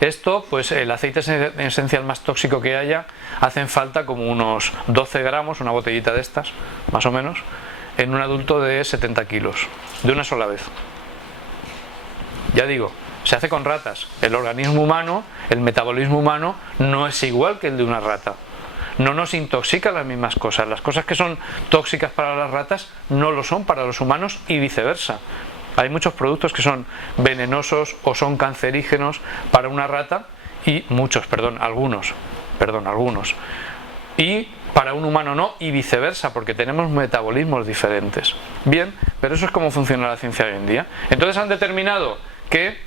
Esto, pues el aceite esencial más tóxico que haya, hacen falta como unos 12 gramos, una botellita de estas, más o menos, en un adulto de 70 kilos, de una sola vez. Ya digo, se hace con ratas. El organismo humano, el metabolismo humano, no es igual que el de una rata. No nos intoxican las mismas cosas. Las cosas que son tóxicas para las ratas no lo son para los humanos y viceversa. Hay muchos productos que son venenosos o son cancerígenos para una rata y algunos. Y para un humano no, y viceversa, porque tenemos metabolismos diferentes. Bien, pero eso es cómo funciona la ciencia hoy en día. Entonces han determinado que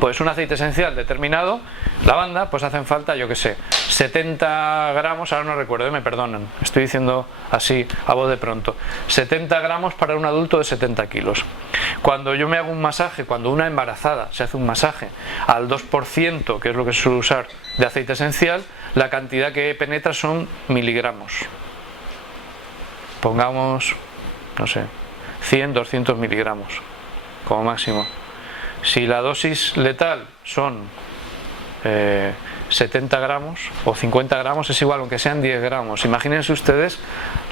pues un aceite esencial determinado, lavanda, pues hacen falta, yo que sé, 70 gramos, ahora no recuerdo, me perdonan, estoy diciendo así a voz de pronto, 70 gramos para un adulto de 70 kilos. Cuando yo me hago un masaje, cuando una embarazada se hace un masaje al 2%, que es lo que se suele usar de aceite esencial, la cantidad que penetra son miligramos. Pongamos, no sé, 100, 200 miligramos como máximo. Si la dosis letal son 70 gramos o 50 gramos, es igual, aunque sean 10 gramos. Imagínense ustedes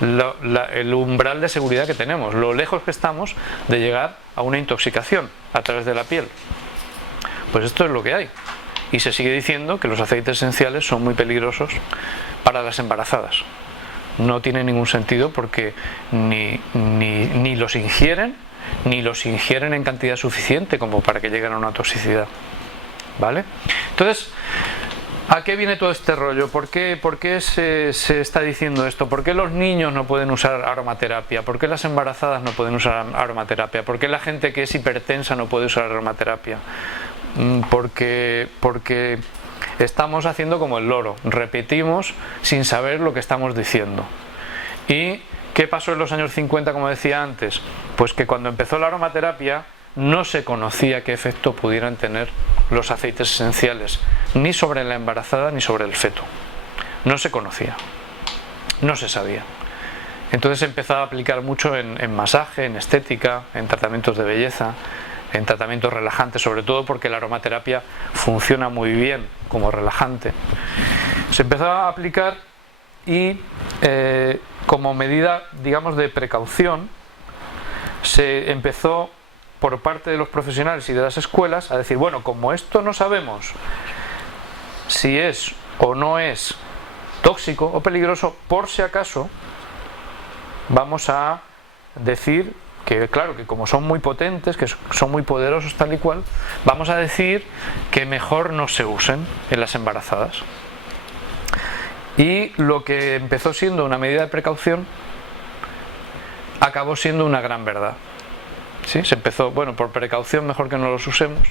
el umbral de seguridad que tenemos, lo lejos que estamos de llegar a una intoxicación a través de la piel. Pues esto es lo que hay. Y se sigue diciendo que los aceites esenciales son muy peligrosos para las embarazadas. No tiene ningún sentido porque ni los ingieren, ni los ingieren en cantidad suficiente como para que lleguen a una toxicidad. ¿Vale? Entonces, ¿a qué viene todo este rollo? ¿Por qué se está diciendo esto? ¿Por qué los niños no pueden usar aromaterapia? ¿Por qué las embarazadas no pueden usar aromaterapia? ¿Por qué la gente que es hipertensa no puede usar aromaterapia? Porque estamos haciendo como el loro, repetimos sin saber lo que estamos diciendo. ¿Y qué pasó en los años 50, como decía antes? Pues que cuando empezó la aromaterapia no se conocía qué efecto pudieran tener los aceites esenciales, ni sobre la embarazada ni sobre el feto. No se conocía, no se sabía. Entonces se empezó a aplicar mucho en masaje, en estética, en tratamientos de belleza, en tratamientos relajantes, sobre todo porque la aromaterapia funciona muy bien como relajante. Se empezó a aplicar y como medida, digamos, de precaución, se empezó por parte de los profesionales y de las escuelas a decir, bueno, como esto no sabemos si es o no es tóxico o peligroso, por si acaso vamos a decir que, claro, que como son muy potentes, que son muy poderosos tal y cual, vamos a decir que mejor no se usen en las embarazadas. Y lo que empezó siendo una medida de precaución acabó siendo una gran verdad. ¿Sí? Se empezó, bueno, por precaución mejor que no los usemos,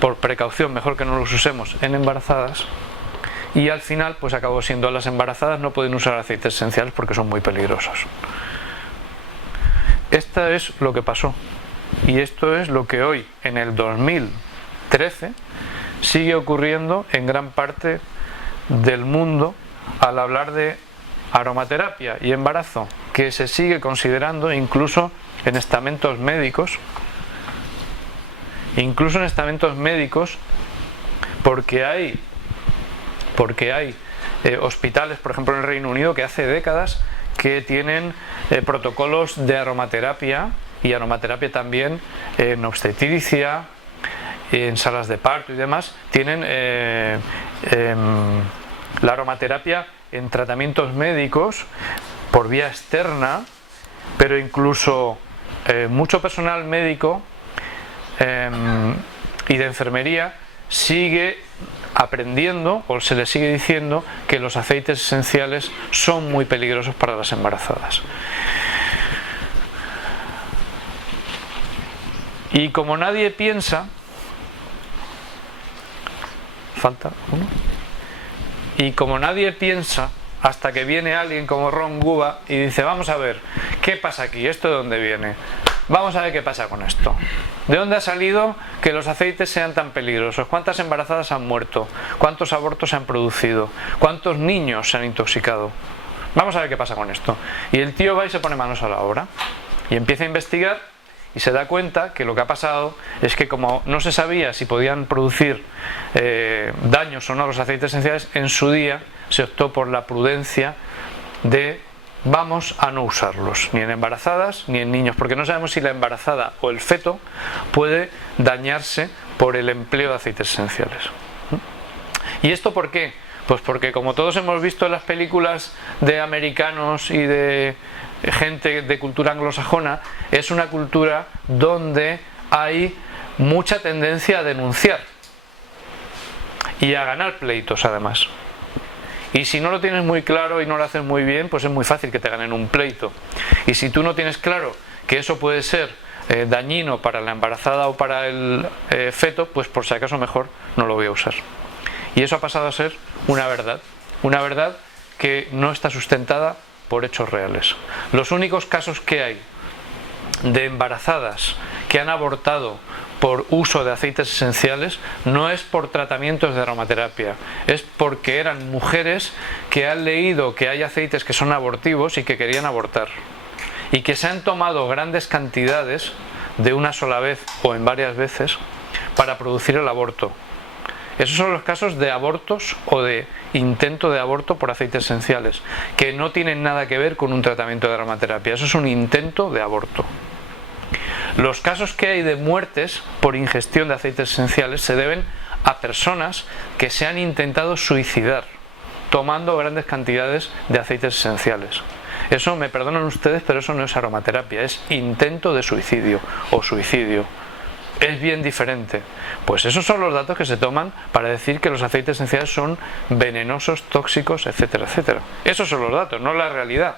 por precaución mejor que no los usemos en embarazadas, y al final pues acabó siendo las embarazadas no pueden usar aceites esenciales porque son muy peligrosos. Esto es lo que pasó, y esto es lo que hoy, en el 2013, sigue ocurriendo en gran parte del mundo al hablar de aromaterapia y embarazo, que se sigue considerando incluso en estamentos médicos, porque hay hospitales, por ejemplo en el Reino Unido, que hace décadas que tienen protocolos de aromaterapia, y aromaterapia también en obstetricia, en salas de parto y demás, tienen la aromaterapia en tratamientos médicos por vía externa, pero incluso mucho personal médico y de enfermería sigue aprendiendo, o se le sigue diciendo, que los aceites esenciales son muy peligrosos para las embarazadas. Y como nadie piensa, falta uno, y como nadie piensa, hasta que viene alguien como Ron Guba y dice, vamos a ver, ¿qué pasa aquí? ¿Esto de dónde viene? Vamos a ver qué pasa con esto. ¿De dónde ha salido que los aceites sean tan peligrosos? ¿Cuántas embarazadas han muerto? ¿Cuántos abortos se han producido? ¿Cuántos niños se han intoxicado? Vamos a ver qué pasa con esto. Y el tío va y se pone manos a la obra y empieza a investigar y se da cuenta que lo que ha pasado es que, como no se sabía si podían producir daños o no los aceites esenciales, en su día se optó por la prudencia de vamos a no usarlos, ni en embarazadas ni en niños, porque no sabemos si la embarazada o el feto puede dañarse por el empleo de aceites esenciales. ¿Y esto por qué? Pues porque, como todos hemos visto en las películas de americanos y de gente de cultura anglosajona, es una cultura donde hay mucha tendencia a denunciar y a ganar pleitos, además. Y si no lo tienes muy claro y no lo haces muy bien, pues es muy fácil que te ganen un pleito. Y si tú no tienes claro que eso puede ser dañino para la embarazada o para el feto, pues por si acaso mejor no lo voy a usar. Y eso ha pasado a ser una verdad que no está sustentada por hechos reales. Los únicos casos que hay de embarazadas que han abortado por uso de aceites esenciales no es por tratamientos de aromaterapia, es porque eran mujeres que han leído que hay aceites que son abortivos y que querían abortar, y que se han tomado grandes cantidades de una sola vez o en varias veces para producir el aborto. Esos son los casos de abortos o de intento de aborto por aceites esenciales, que no tienen nada que ver con un tratamiento de aromaterapia. Eso es un intento de aborto. Los casos que hay de muertes por ingestión de aceites esenciales se deben a personas que se han intentado suicidar tomando grandes cantidades de aceites esenciales. Eso, me perdonan ustedes, pero eso no es aromaterapia, es intento de suicidio o suicidio. Es bien diferente. Pues esos son los datos que se toman para decir que los aceites esenciales son venenosos, tóxicos, etcétera, etcétera. Esos son los datos, no la realidad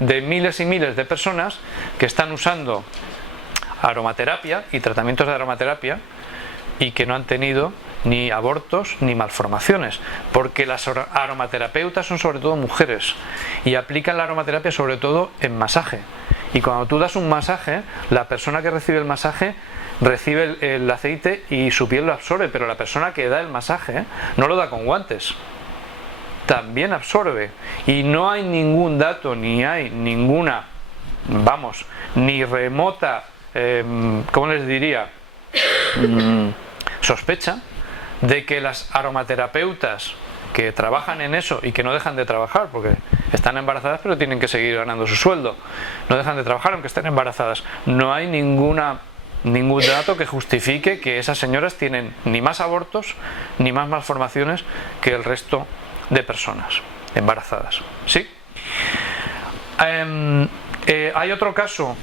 de miles y miles de personas que están usando aromaterapia y tratamientos de aromaterapia y que no han tenido ni abortos ni malformaciones, porque las aromaterapeutas son sobre todo mujeres y aplican la aromaterapia sobre todo en masaje. Y cuando tú das un masaje, la persona que recibe el masaje recibe el aceite y su piel lo absorbe, pero la persona que da el masaje no lo da con guantes, también absorbe. Y no hay ningún dato, ni hay ninguna, ni remota, ¿cómo les diría? Sospecha de que las aromaterapeutas que trabajan en eso y que no dejan de trabajar porque están embarazadas pero tienen que seguir ganando su sueldo, no dejan de trabajar aunque estén embarazadas, no hay ningún dato que justifique que esas señoras tienen ni más abortos ni más malformaciones que el resto de personas embarazadas. ¿Sí? Hay otro caso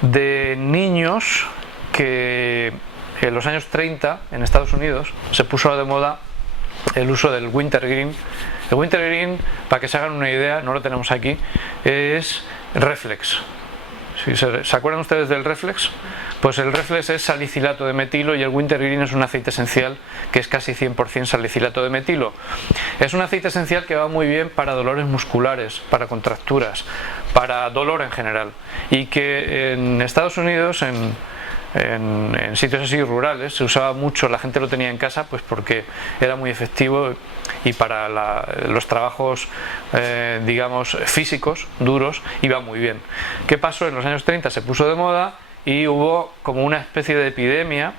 de niños que en los años 30 en Estados Unidos se puso de moda el uso del wintergreen. El wintergreen, para que se hagan una idea, no lo tenemos aquí, es Reflex. ¿Se acuerdan ustedes del Reflex? Pues el Reflex es salicilato de metilo y el wintergreen es un aceite esencial que es casi 100% salicilato de metilo. Es un aceite esencial que va muy bien para dolores musculares, para contracturas, para dolor en general, y que en Estados Unidos, en sitios así rurales, se usaba mucho, la gente lo tenía en casa pues porque era muy efectivo y para los trabajos digamos físicos, duros, iba muy bien. ¿Qué pasó? En los años 30 se puso de moda y hubo como una especie de epidemia,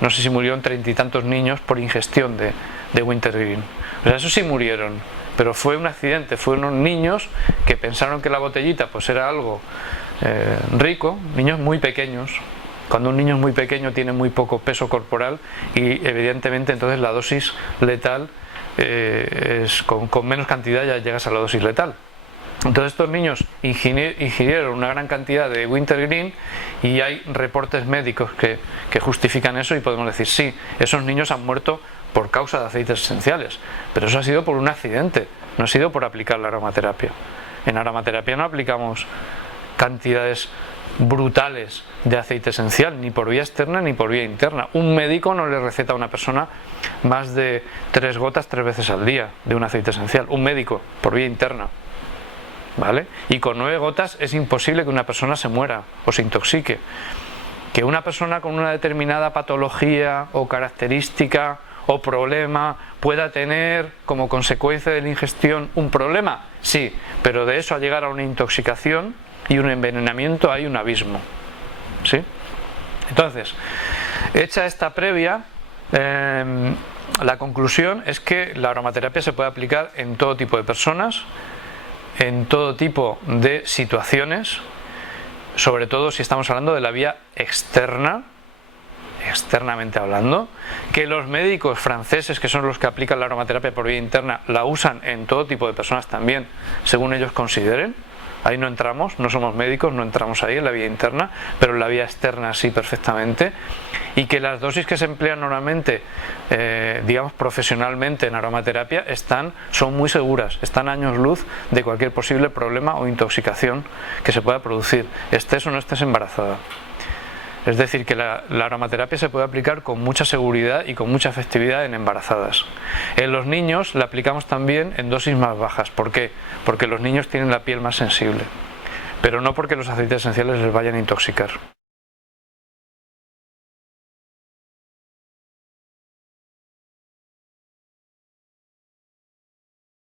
no sé si murieron 30 y tantos niños por ingestión de wintergreen. O sea, eso sí murieron, pero fue un accidente, fueron unos niños que pensaron que la botellita pues era algo rico, niños muy pequeños. Cuando un niño es muy pequeño tiene muy poco peso corporal y evidentemente entonces la dosis letal es con menos cantidad ya llegas a la dosis letal. Entonces estos niños ingirieron una gran cantidad de wintergreen y hay reportes médicos que justifican eso y podemos decir sí, esos niños han muerto por causa de aceites esenciales, pero eso ha sido por un accidente, no ha sido por aplicar la aromaterapia. En aromaterapia no aplicamos cantidades brutales de aceite esencial, ni por vía externa ni por vía interna. Un médico no le receta a una persona más de 3 gotas 3 veces al día de un aceite esencial, un médico, por vía interna, ¿vale? Y con 9 gotas es imposible que una persona se muera o se intoxique. Que una persona con una determinada patología o característica o problema pueda tener como consecuencia de la ingestión un problema, sí, pero de eso a llegar a una intoxicación y un envenenamiento hay un abismo, ¿sí? Entonces, hecha esta previa, la conclusión es que la aromaterapia se puede aplicar en todo tipo de personas, en todo tipo de situaciones, sobre todo si estamos hablando de la vía externa, externamente hablando, que los médicos franceses, que son los que aplican la aromaterapia por vía interna, la usan en todo tipo de personas también, según ellos consideren. Ahí no entramos, no somos médicos, no entramos ahí en la vía interna, pero en la vía externa sí perfectamente. Y que las dosis que se emplean normalmente, digamos profesionalmente en aromaterapia, son muy seguras, están a años luz de cualquier posible problema o intoxicación que se pueda producir, estés o no estés embarazada. Es decir, que la aromaterapia se puede aplicar con mucha seguridad y con mucha efectividad en embarazadas. En los niños la aplicamos también en dosis más bajas. ¿Por qué? Porque los niños tienen la piel más sensible, pero no porque los aceites esenciales les vayan a intoxicar.